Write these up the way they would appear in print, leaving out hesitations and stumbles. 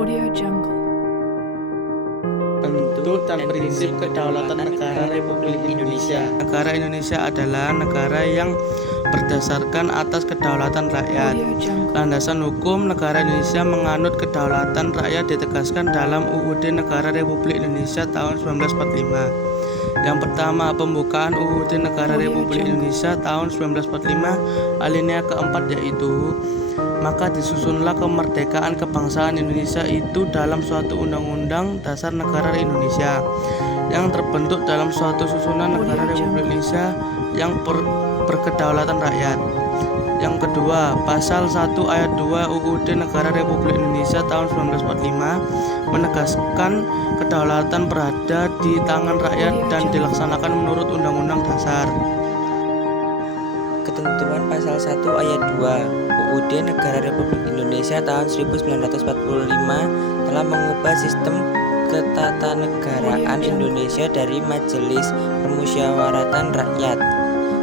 Audio Jungle. Bentuk dan prinsip kedaulatan negara Republik Indonesia. Negara Indonesia adalah negara yang berdasarkan atas kedaulatan rakyat. Audio Jungle. Landasan hukum negara Indonesia menganut kedaulatan rakyat ditegaskan dalam UUD Negara Republik Indonesia tahun 1945. Yang pertama, pembukaan UUD Negara Republik Indonesia tahun 1945 alinea keempat, yaitu maka disusunlah kemerdekaan kebangsaan Indonesia itu dalam suatu undang-undang dasar negara Indonesia yang terbentuk dalam suatu susunan negara Republik Indonesia yang berkedaulatan rakyat. Yang kedua, pasal 1 ayat 2 UUD Negara Republik Indonesia tahun 1945 menegaskan kedaulatan berada di tangan rakyat dan dilaksanakan menurut Undang-Undang Dasar. Ketentuan pasal 1 ayat 2 UUD Negara Republik Indonesia tahun 1945 telah mengubah sistem ketatanegaraan Indonesia dari Majelis Permusyawaratan Rakyat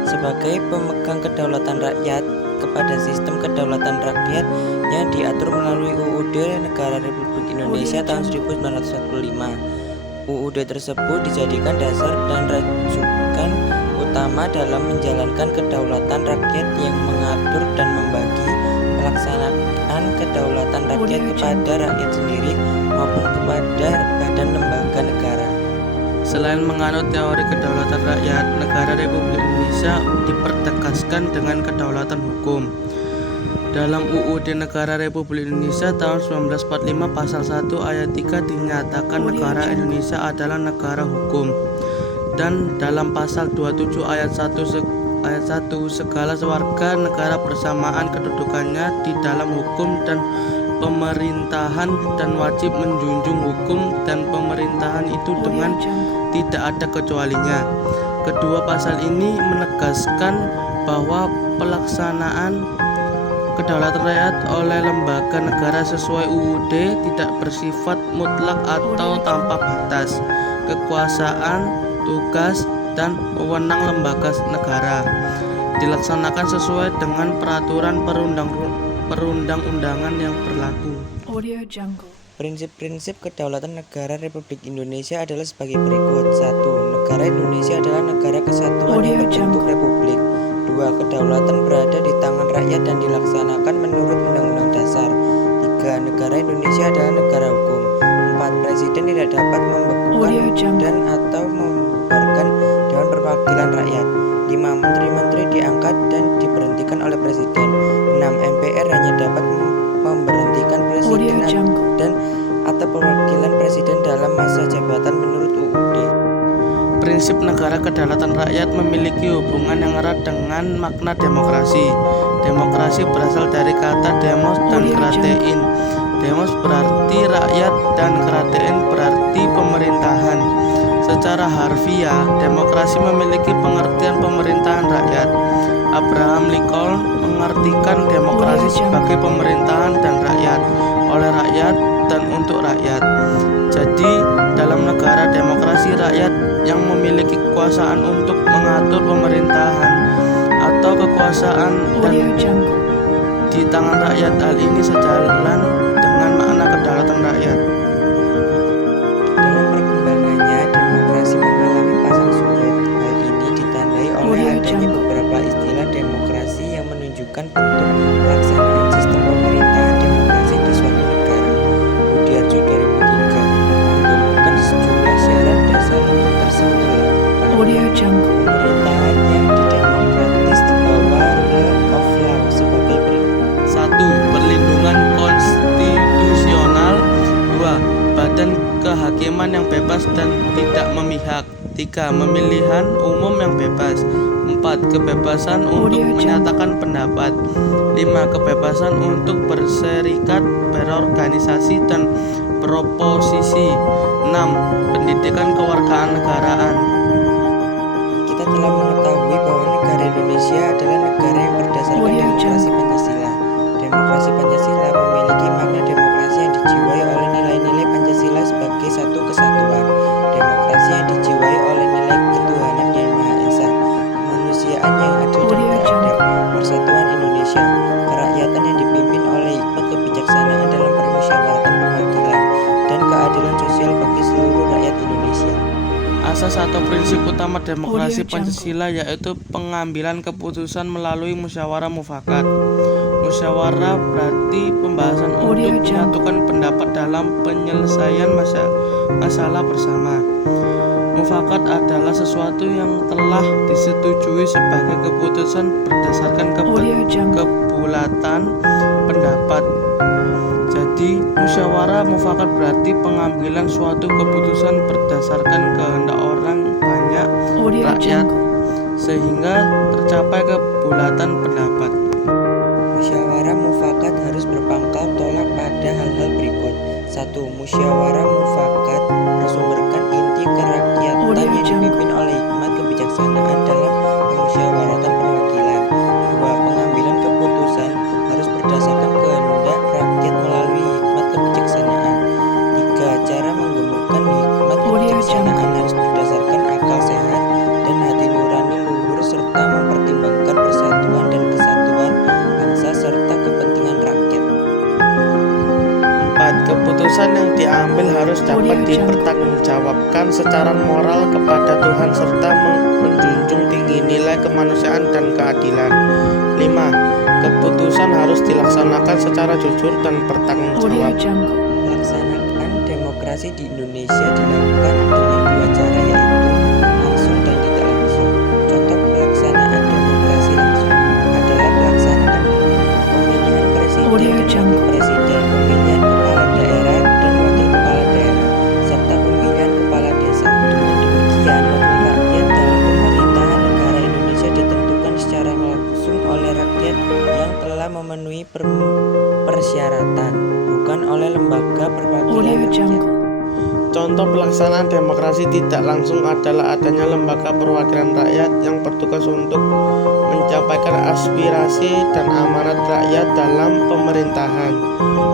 sebagai pemegang kedaulatan rakyat kepada sistem kedaulatan rakyat yang diatur melalui UUD Negara Republik Indonesia tahun 1945. UUD tersebut dijadikan dasar dan rujukan utama dalam menjalankan kedaulatan rakyat yang mengatur dan membagi pelaksanaan kedaulatan rakyat kepada rakyat sendiri maupun kepada badan lembaga negara. Selain menganut teori kedaulatan rakyat, negara Republik Indonesia dipertegaskan dengan kedaulatan hukum. Dalam UUD Negara Republik Indonesia tahun 1945 pasal 1 ayat 3 dinyatakan negara Indonesia adalah negara hukum. Dan dalam pasal 27 ayat 1 segala warga negara bersamaan kedudukannya di dalam hukum dan pemerintahan dan wajib menjunjung hukum dan pemerintahan itu dengan tidak ada kecualinya. Kedua pasal ini menegaskan bahwa pelaksanaan kedaulatan rakyat oleh lembaga negara sesuai UUD tidak bersifat mutlak atau tanpa batas. Kekuasaan, tugas, dan wewenang lembaga negara dilaksanakan sesuai dengan peraturan perundang-undangan yang berlaku. Audio Jungle. Prinsip-prinsip kedaulatan negara Republik Indonesia adalah sebagai berikut. 1. Negara Indonesia adalah negara kesatuan yang berbentuk republik. 2. Kedaulatan berada di tangan rakyat dan dilaksanakan menurut Undang-Undang Dasar. 3. Negara Indonesia adalah negara hukum. 4. Presiden tidak dapat membekukan dan atau membubarkan Dewan Perwakilan Rakyat. 5. Menteri-menteri diangkat dan diberhentikan oleh Presiden. 6. MPR hanya dapat memberhentikan Presiden dan atau perwakilan Presiden dalam masa jabatan menurut UUD. Prinsip negara kedaulatan rakyat memiliki hubungan yang erat dengan makna demokrasi. Demokrasi berasal dari kata demos dan kratein. Demos berarti rakyat dan kratein berarti pemerintahan. Secara harfiah, demokrasi memiliki pengertian pemerintahan rakyat. Abraham Lincoln mengartikan demokrasi sebagai pemerintahan dan rakyat, oleh rakyat dan untuk rakyat. Jadi, dalam negara demokrasi, rakyat yang memiliki kekuasaan untuk mengatur pemerintahan atau kekuasaan dan di tangan rakyat. Hal ini sejalan dengan makna kedaulatan rakyat. Dalam perkembangannya, demokrasi mengalami pasang surut. Hal ini ditandai oleh adanya beberapa istilah demokrasi yang menunjukkan bentuk pelaksanaan sistem pemerintahan demokrasi di suatu negara. Budiarjo 2003 mengumumkan sejumlah syarat dasar untuk terselenggaranya pemerintahan yang demokratis di bawah rule of law sebagai berikut. 1. Perlindungan konstitusional. 2. Badan kehakiman yang bebas dan tidak memihak. 3. Pemilihan umum yang bebas. 4. Kebebasan untuk menyatakan pendapat. 5. Kebebasan untuk berserikat, berorganisasi, dan beroposisi. 6. Pendidikan kewargaan negaraan. Kita telah mengetahui bahwa negara Indonesia adalah negara yang berdasarkan demokrasi Pancasila. Demokrasi Pancasila memiliki makna demokrasi yang dijiwai oleh nilai-nilai Pancasila sebagai satu kesatuan. Demokrasi yang dijiwai oleh nilai ketuhanan yang Maha Esa, kemanusiaan yang adil dan beradab, persatuan Indonesia, kerakyatan yang dipimpin oleh hikmat kebijaksanaan dalam permusyawaratan perwakilan. atau prinsip utama demokrasi Audio Pancasila yaitu pengambilan keputusan melalui musyawarah mufakat. Musyawarah berarti pembahasan Audio untuk menyatukan pendapat dalam penyelesaian masalah bersama. Mufakat adalah sesuatu yang telah disetujui sebagai keputusan berdasarkan Audio Jungle. kebulatan pendapat. Jadi, musyawarah mufakat berarti pengambilan suatu keputusan berdasarkan kehendak orang banyak Audio rakyat Jungle. sehingga tercapai kebulatan pendapat. Musyawarah mufakat harus berpangkal tolak pada hal-hal berikut. 1. Musyawarah mufakat bersumberkan inti kerakyatan Audio yang Jungle. dipimpin oleh hikmat kebijaksanaan dalam pemusyawaratan perwakilan. 2. Pengambilan keputusan harus berdasarkan kehendak rakyat melalui hikmat kebijaksanaan. 3. Cara menggemukkan hikmat Audio kebijaksanaan harus berdasarkan akal sehat dan hati nurani luhur serta mempertimbangkan persatuan dan kesatuan bangsa serta kepentingan rakyat. 4. Keputusan yang diambil harus dapat Audio Jungle. dipertanggungjawabkan secara moral kepada Tuhan serta menjunjung tinggi nilai kemanusiaan dan keadilan. 5. Keputusan harus dilaksanakan secara jujur dan bertanggung Audio jawab. Jungle. Pelaksanaan demokrasi di Indonesia dilakukan dengan dua cara, yaitu langsung dan tidak langsung. Contoh pelaksanaan demokrasi langsung adalah pelaksanaan pemilihan presiden Audio dan wakil Jungle. presiden, pemilihan kepala daerah dan wakil kepala daerah, serta pemilihan kepala desa. Dengan demikian, wakil rakyat dalam pemerintahan negara Indonesia ditentukan secara langsung oleh rakyat yang telah memenuhi persyaratan, bukan oleh lembaga perwakilan Audio rakyat. Jungle. Contoh pelaksanaan demokrasi tidak langsung adalah adanya lembaga perwakilan rakyat yang bertugas untuk menyampaikan aspirasi dan amanat rakyat dalam pemerintahan.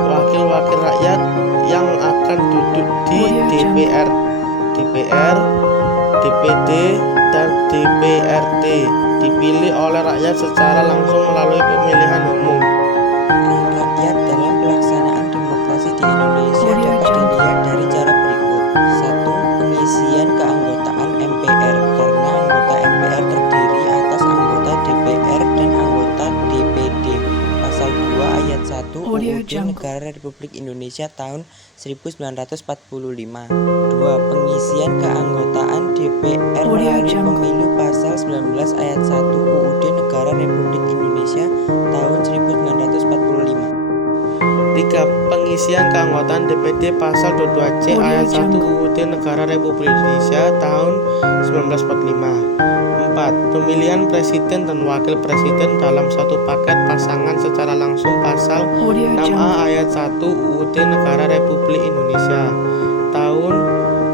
Wakil-wakil rakyat yang akan duduk di DPR, DPD, dan DPRD dipilih oleh rakyat secara langsung melalui pemilihan umum. Peran rakyat dalam pelaksanaan demokrasi di Indonesia Audio dapat Jungle. dilihat dari cara berikut. 1. Pengisian keanggotaan MPR, karena anggota MPR terdiri atas anggota DPR dan anggota DPD. Pasal 2 ayat 1 Audio UUD Jungle. Negara Republik Indonesia tahun 1945. 2. Pengisian keanggotaan DPR Audio melalui Jungle. pemilu pasal 19 ayat 1 UUD Negara Republik Indonesia tahun 1945. 3. Pengisian keanggotaan DPD pasal 22C Audio ayat 1 Jungle. UUD Negara Republik Indonesia tahun 1945. 4. Pemilihan presiden dan wakil presiden dalam satu paket pasangan secara langsung pasal Audio 6A Jungle. ayat 1 UUD Negara Republik Indonesia tahun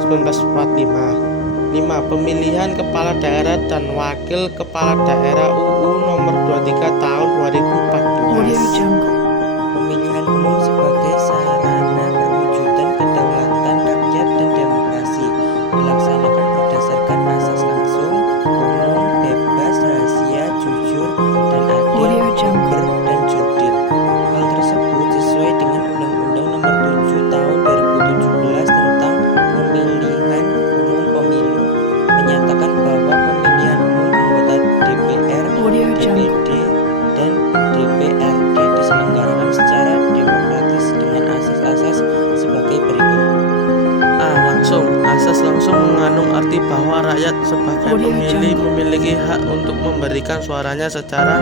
1945. 5. Pemilihan kepala daerah dan wakil kepala daerah UU nomor 23 tahun 2014. Audio Jungle. Pemilihan umum sebagai sarana perwujudan kedaulatan rakyat dan demokrasi dilaksanakan berdasarkan asas langsung, umum, bebas, rahasia, jujur, dan adil, Audio Jungle. ber, dan jurdil. Hal tersebut sesuai dengan Undang-Undang Nomor 7 Tahun 2017 tentang Pemilihan Umum Pemilu, menyatakan bahwa pemilihan umum anggota DPR, Audio Jungle. DPD, dan DPRD diselenggarakan secara demokratis dengan asas-asas sebagai berikut. A. Langsung. Asas langsung mengandung arti bahwa rakyat sebagai Audio pemilih Jungle. memiliki hak untuk memberikan suaranya secara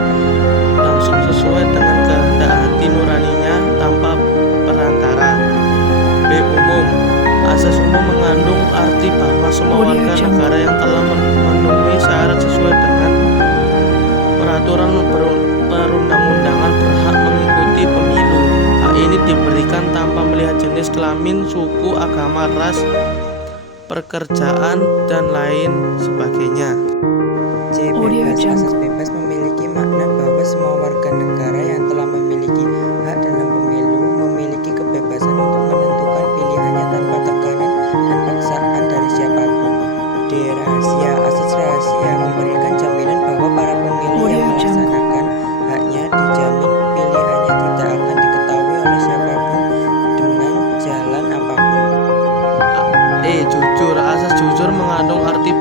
langsung sesuai dengan kehendak hati nuraninya tanpa perantara. B. Umum. Asas umum mengandung arti bahwa semua Audio warga Jungle. negara yang telah memenuhi syarat sesuai dengan peraturan perundang-undangan berhak mengikuti pemilu. Hak ini diberikan tanpa melihat jenis kelamin, suku, agama, ras, pekerjaan, dan lain sebagainya. C. Audio Bebas. Jungle. Asas bebas memiliki makna bahwa semua warga negara yang telah memiliki hak dalam pemilu memiliki kebebasan untuk menentukan pilihannya tanpa tekanan dan paksaan dari siapapun. D. Rahasia. Asas rahasia memberikan jaminan bahwa para pemilih Audio yang Jungle. melaksanakan haknya dijamin pilihannya tidak akan diketahui oleh siapapun dengan jalan apapun. E. Jujur. Asas jujur mengandung arti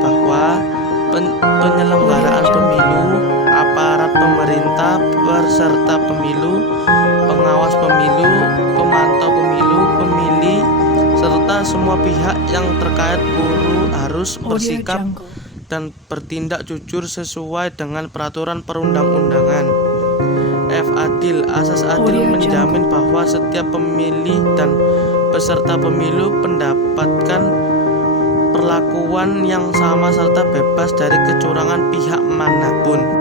terkait guru harus Audio bersikap Jungle. dan bertindak jujur sesuai dengan peraturan perundang-undangan. F. Adil. Asas adil Audio menjamin bahwa setiap pemilih dan peserta pemilu mendapatkan perlakuan yang sama serta bebas dari kecurangan pihak manapun.